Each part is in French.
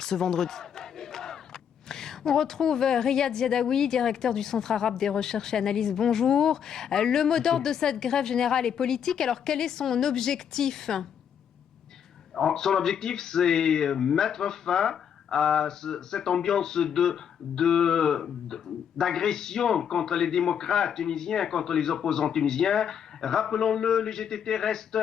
ce vendredi. On retrouve Riyad Ziadaoui, directeur du Centre arabe des recherches et analyses. Bonjour. Le mot d'ordre de cette grève générale est politique. Alors quel est son objectif ? Son objectif, c'est mettre fin à cette ambiance d'agression contre les démocrates tunisiens, contre les opposants tunisiens. Rappelons-le, le GTT reste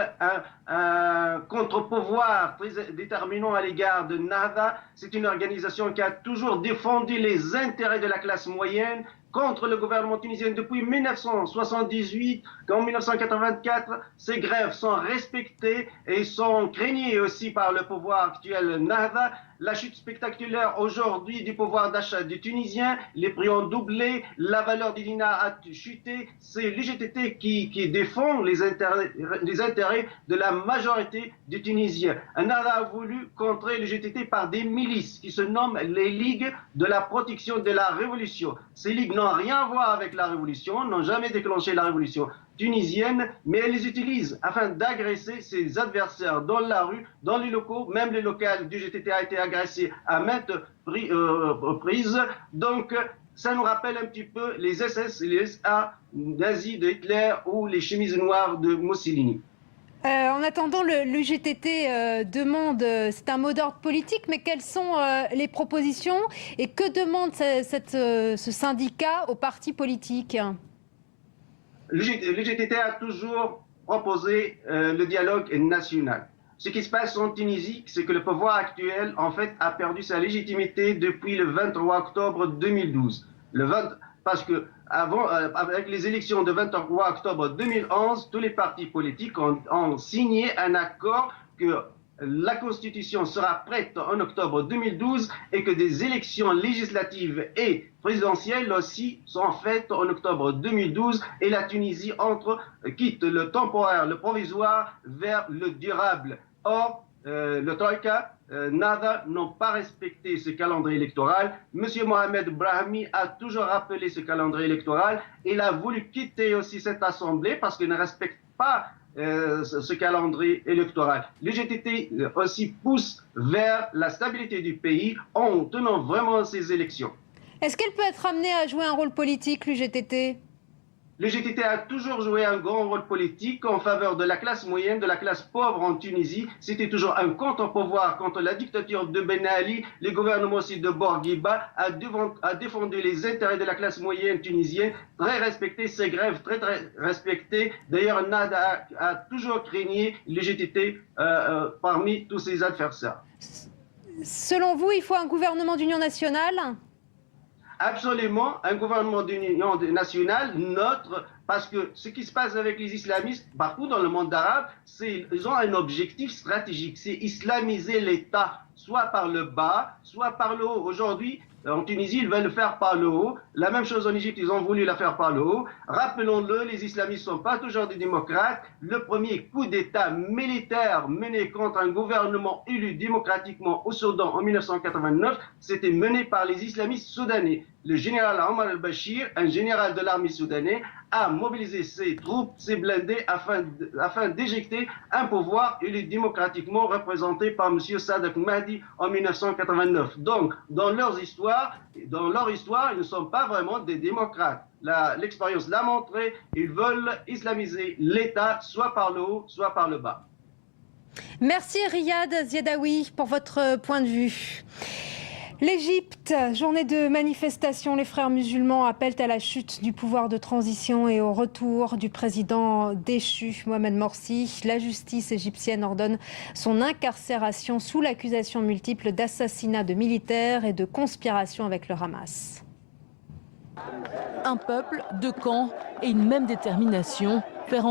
un contre-pouvoir très déterminant à l'égard de Nahda. C'est une organisation qui a toujours défendu les intérêts de la classe moyenne contre le gouvernement tunisien depuis 1978. En 1984, ces grèves sont respectées et sont craignées aussi par le pouvoir actuel Nahda. La chute spectaculaire aujourd'hui du pouvoir d'achat des Tunisiens, les prix ont doublé, la valeur du dinar a chuté. C'est l'UGTT qui défend les intérêts de la majorité des Tunisiens. Nahda a voulu contrer l'UGTT par des milices qui se nomment les Ligues de la protection de la révolution. Ces ligues n'ont rien à voir avec la révolution, n'ont jamais déclenché la révolution tunisienne, mais elles les utilisent afin d'agresser ses adversaires dans la rue, dans les locaux. Même le local du GTT a été agressé à maintes reprises. Donc, ça nous rappelle un petit peu les SS et les SA nazis de Hitler ou les chemises noires de Mussolini. En attendant, l'UGTT demande, c'est un mot d'ordre politique, mais quelles sont les propositions et que demande ce syndicat aux partis politiques ? L'UGTT a toujours proposé le dialogue national. Ce qui se passe en Tunisie, c'est que le pouvoir actuel, en fait, a perdu sa légitimité depuis le 23 octobre 2012. Parce que avec les élections de 23 octobre 2011, tous les partis politiques ont signé un accord que la Constitution sera prête en octobre 2012 et que des élections législatives et présidentielles aussi sont faites en octobre 2012 et la Tunisie quitte le temporaire, le provisoire vers le durable. Or, le Troïka, Nahda n'ont pas respecté ce calendrier électoral. Monsieur Mohamed Brahmi a toujours rappelé ce calendrier électoral. Il a voulu quitter aussi cette assemblée parce qu'il ne respecte pas ce calendrier électoral. Le GTT aussi pousse vers la stabilité du pays en tenant vraiment ces élections. Est-ce qu'elle peut être amenée à jouer un rôle politique, l'UGTT ? Le GTT a toujours joué un grand rôle politique en faveur de la classe moyenne, de la classe pauvre en Tunisie. C'était toujours un contre-pouvoir contre la dictature de Ben Ali. Le gouvernement aussi de Bourguiba a défendu les intérêts de la classe moyenne tunisienne, très respecté ses grèves, très respectées. D'ailleurs, Nahda a toujours craigné le GTT parmi tous ses adversaires. Selon vous, il faut un gouvernement d'union nationale ? Absolument, un gouvernement d'union nationale neutre, parce que ce qui se passe avec les islamistes partout dans le monde arabe, ils ont un objectif stratégique, c'est islamiser l'État, soit par le bas, soit par le haut. Aujourd'hui, en Tunisie, ils veulent le faire par le haut. La même chose en Égypte, ils ont voulu la faire par le haut. Rappelons-le, les islamistes ne sont pas toujours des démocrates. Le premier coup d'État militaire mené contre un gouvernement élu démocratiquement au Soudan en 1989, c'était mené par les islamistes soudanais. Le général Omar al-Bashir, un général de l'armée soudanaise, a mobilisé ses troupes, ses blindés, afin d'éjecter un pouvoir élu démocratiquement représenté par M. Sadak Mahdi en 1989. Donc, dans leur histoire, ils ne sont pas vraiment des démocrates. L'expérience l'a montré, ils veulent islamiser l'État, soit par le haut, soit par le bas. Merci Riyad Ziadaoui pour votre point de vue. L'Égypte, journée de manifestation, les frères musulmans appellent à la chute du pouvoir de transition et au retour du président déchu Mohamed Morsi. La justice égyptienne ordonne son incarcération sous l'accusation multiple d'assassinat de militaires et de conspiration avec le Hamas. Un peuple, deux camps et une même détermination, faire